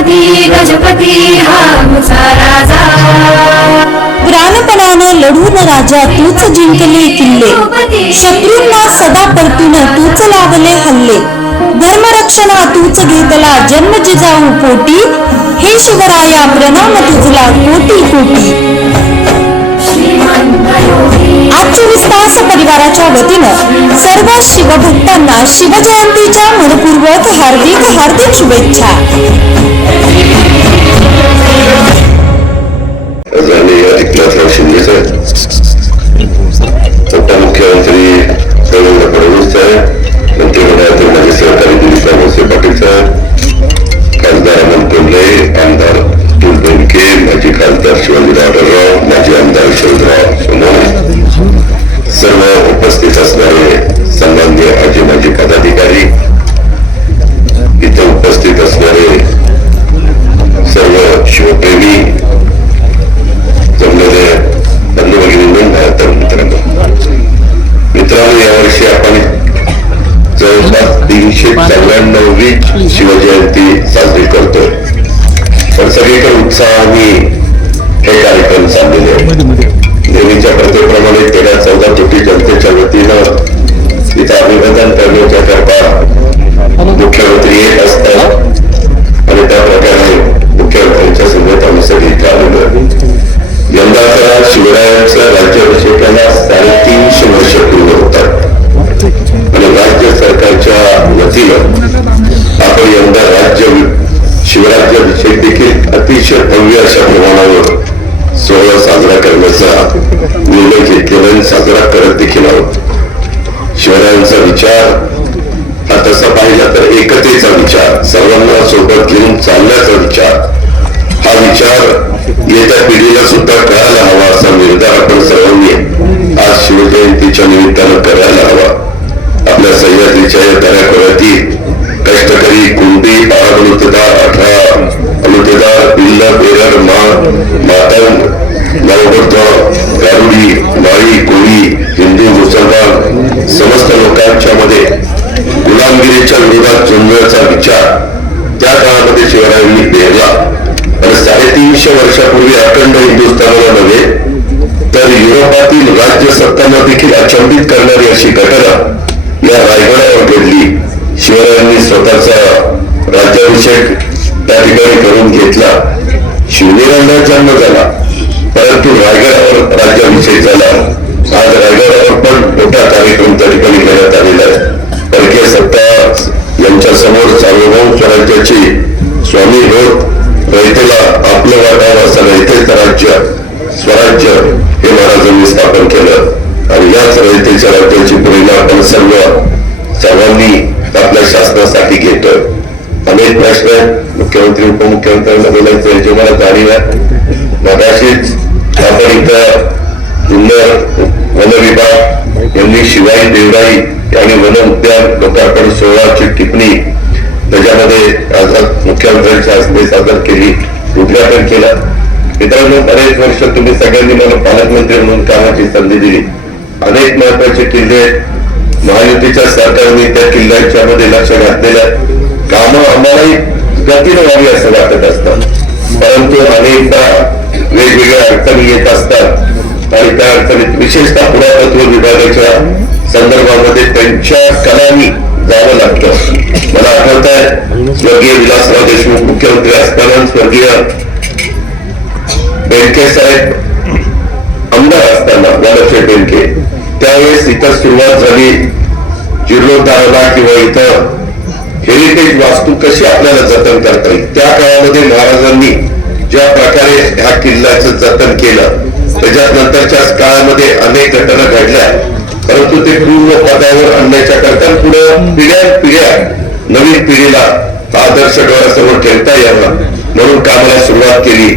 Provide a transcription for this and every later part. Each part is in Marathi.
गणपती गजपती हा राजा. लढून राजा तूच जिंकले किल्ले. शत्रूंना सदा परतून तूच लावले हल्ले. धर्मरक्षणा तूच घेतला जन्म जिजाऊ पोटी. हे शिवराया प्रणाम तुझला कोटी कोटी. आजचे आज परिवाराच्या वतीनं सर्व शिवभक्तांना शिवजयंतीच्या मनपूर्वक हार्दिक हार्दिक शुभेच्छा. शिंदे साहेब मित्रांनो यावर्षी आपण जवळपास तीनशे चौऱ्याण्णववी शिवजयंती साजरी करतोय. पण सगळीकडे उत्साहाने हे कार्यक्रम चाललेले आहेत. नेहमीच्या प्रथेप्रमाणे तेरा चौदा कोटी जनतेच्या अशा सोहळा साजरा करण्याचा निर्णय घेतलेला आणि साजरा करत देखील आहोत. शिवरायांचा विचार हा तसा पाहिला तर एकतेचा विचार सर्वांना सोबत घेऊन चालण्याचा विचार हा विचार येत्या पिढीला सुद्धा करायला हवा असा निर्धार आपण सर्वांनी आज शिवजयंतीच्या निमित्तानं करायला हवा. आपल्या सह्याद्रीच्या या दऱ्याखोऱ्यातील कष्टकरी कुंडी अनुतेदार अठरा आणि त्याचा पिल्ला पेरर मा मातंग नवबद्ध गारुडी माळी कोळी हिंदू मुसलमान समस्त लोकांच्या मध्ये गुलामगिरीच्या विरोधात झुंजण्याचा विचार. त्या काळामध्ये शिवरायांनी पेरला. आणि साडेतीनशे वर्षापूर्वी अखंड हिंदुस्थानाला नव्हे तर युरोपातील राज्य सत्तांना देखील अचंबित करणारी अशी घटना या रायगडावर घडली. शिवरायांनी स्वतःचा राज्याभिषेक त्या ठिकाणी करून घेतला. शिवनेरांना जन्म झाला. परंतु रायगडावर राज्याभिषेक झाला. आज रायगडावर पण मोठा कार्यक्रम त्या ठिकाणी करण्यात आलेला आहे. परकीय सत्ता यांच्या समोर सार्वभौम स्वराज्याची स्वामी होत रयतेला आपलं वाटावं असं रयतेचं राज्य स्वराज्य हे महाराजांनी स्थापन केलं. आणि याच रयतेच्या राज्याची प्रेरणा आपण सर्व सर्वांनी आपल्या शासनासाठी घेतोय. अनेक प्रश्न मुख्यमंत्री उपमुख्यमंत्र्यांना बोलायचं याची मला जाणीव आहे मगाशीच आपण इथं जुन्नर वन विभाग यांनी शिवाई देवराई आणि वन उद्यान लोकार्पण सोहळाची टिप्पणी त्याच्यामध्ये आज मुख्यमंत्र्यांच्या हस्ते सादर केली उद्घाटन केलं मित्रांनो बरेच वर्ष तुम्ही सगळ्यांनी मला पालकमंत्री म्हणून कामाची संधी दिली अनेक महत्त्वाचे किल्ले महायुतीच्या सरकारने त्या किल्ल्यांच्या मध्ये लक्ष घातलेलं कामं आम्हालाही गतीनं व्हावी असं वाटत असतं. परंतु अनेकदा वेगवेगळ्या अडचणी येत असतात. आणि त्या अडचणीत विशेषतः पुरातत्व विभागाच्या संदर्भामध्ये त्यांच्या कलांनी जावं लागतं. मला आठवत आहे स्वर्गीय विलासराव देशमुख मुख्यमंत्री असताना स्वर्गीय बेनके साहेब आमदार असताना वनक्षे बेनके त्यावेळेस इथं सुरुवात झाली जीर्णोद्धाराला किंवा इथं हेरिटेज वास्तू कशी आपल्याला जतन करता येईल? त्या काळामध्ये महाराजांनी ज्या प्रकारे ह्या किल्ल्याचं जतन केलं त्याच्यात नंतरच्या काळामध्ये अनेक घटना घडल्या. परंतु ते पूर्ण पदावर आणण्याच्या करता पुढे पिढ्या पिढ्या नवीन पिढीला आदर्श डोळ्यासमोर ठेवता यावा. म्हणून कामाला सुरुवात केली?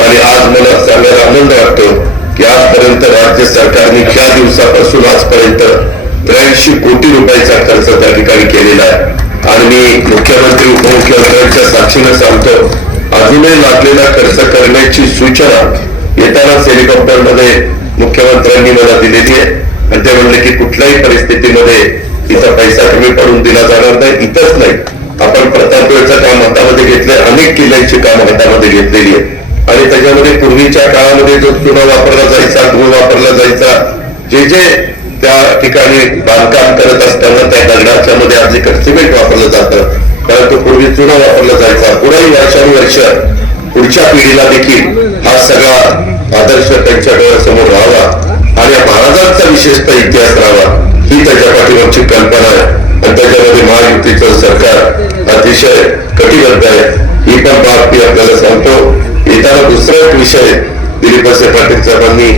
आणि आज मला सांगायला आनंद वाटतो की आजपर्यंत राज्य सरकारने त्या दिवसापासून आजपर्यंत त्र्याऐंशी कोटी रुपयाचा खर्च त्या ठिकाणी केलेला आहे. आणि मी मुख्यमंत्री उपमुख्यमंत्र्यांच्या साक्षीने सांगतो अजूनही लागलेला खर्च करण्याची सूचना येतानाच हेलिकॉप्टरमध्ये मुख्यमंत्र्यांनी मला दिलेली आहे. आणि ते म्हणले की कुठल्याही परिस्थितीमध्ये इथं पैसा कमी पडून दिला जाणार नाही इथंच नाही. आपण प्रतापगडचं काम हातामध्ये घेतलंय अनेक किल्ल्यांची काम हातामध्ये घेतलेली आहे आणि त्याच्यामध्ये पूर्वीच्या काळामध्ये जो चुना वापरला जायचा गुळ वापरला जायचा जे जे त्या ठिकाणी बांधकाम करत असताना त्या दगडाच्या मध्ये आज सिमेंट वापरलं जातं. परंतु पूर्वी चुना वापरला जायचा. पुढेही वर्षानुवर्ष पुढच्या पिढीला देखील हा सगळा आदर्श त्यांच्या डोळ्यासमोर राहावा आणि महाराजांचा विशेषतः इतिहास राहावा. ही त्याच्या पाठीमागची कल्पना आहे. आणि त्याच्यामध्ये महायुतीचं सरकार अतिशय कटिबद्ध आहे. ही पण बाब मी आपल्याला सांगतो. येताना दुसरा एक विषय दिलीप असे पाटील साहेबांनी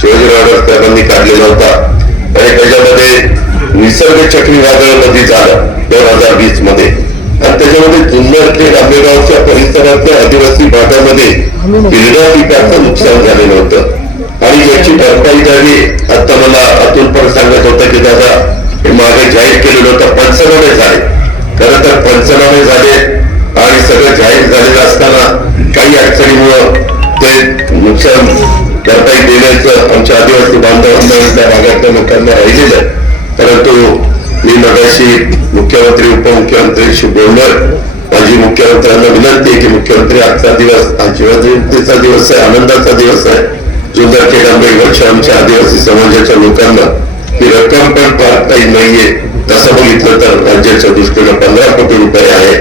शिवाजीराव साहेबांनी काढलेला होता. त्याच्यामध्ये निसर्ग चक्रीवादळ कधी झालं दोन हजार वीसमध्ये. आणि त्याच्यामध्ये जुन्नर ते आंबेगावच्या परिसरातल्या आदिवासी भागामध्ये हिरड्या पिकाचं नुकसान झालेलं होतं. आणि याची भरपाई झाली. आता मला अतुल पण सांगत होता की दादा हे मागे जाहीर केलेलं होतं पंचनामे झाले. खरं तर पंचनामे झाले आणि सगळं जाहीर झालेलं असताना काही अडचणीमुळं ते नुकसान भरपाई देण्याचं आमच्या आदिवासी बांधवांना त्या भागातल्या लोकांना राहिलेलं आहे. परंतु मी मगाशी मुख्यमंत्री उपमुख्यमंत्र्यांशी बोलणार माझी मुख्यमंत्र्यांना विनंती आहे की मुख्यमंत्री आजचा दिवस हा शिवजयंतीचा दिवस आहे आनंदाचा दिवस आहे. जुन्नर केडांबे वर्ष आमच्या आदिवासी समाजाच्या लोकांना ही रक्कम पण फार काही नाहीये. तसं बघितलं तर राज्याच्या दृष्टीनं पंधरा कोटी रुपये आहे.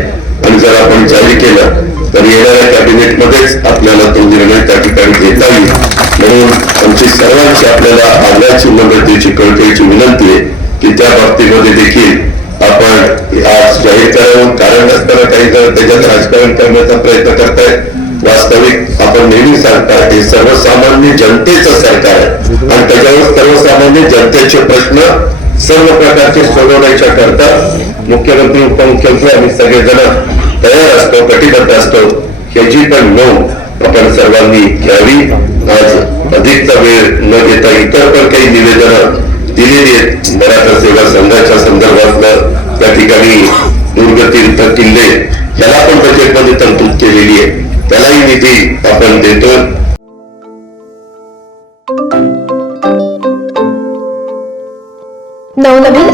आणि जर आपण जारी केलं तर येणाऱ्या कॅबिनेटमध्येच आपल्याला तो निर्णय त्या ठिकाणी घेता येईल. म्हणून आमची सर्वांची आपल्याला आग्र्याची मनगतीची कळकळीची विनंती आहे की त्या बाबतीमध्ये देखील आपण आज जाहीर करावं. कारण असताना काही जण त्याच्यात राजकारण करण्याचा प्रयत्न करतायत. वास्तविक आपण नेहमी सांगता हे सर्वसामान्य जनतेचं सरकार आहे. आणि त्याच्यावर सर्वसामान्य जनतेचे प्रश्न सर्व प्रकारचे सोडवण्याच्या करता मुख्यमंत्री उपमुख्यमंत्री आम्ही सगळेजण तयार असतो कटिबद्ध असतो ह्याची पण नोंद आपण सर्वांनी घ्यावी. आज अधिकचा वेळ न घेता इतर पण काही निवेदनं दिलेली आहेत. मराठा सेवा संघाच्या संदर्भातलं त्या ठिकाणी दुर्गतीर्थ किल्ले याला पण बजेटमध्ये तरतूद केलेली आहे. त्यालाही निधी आपण देतो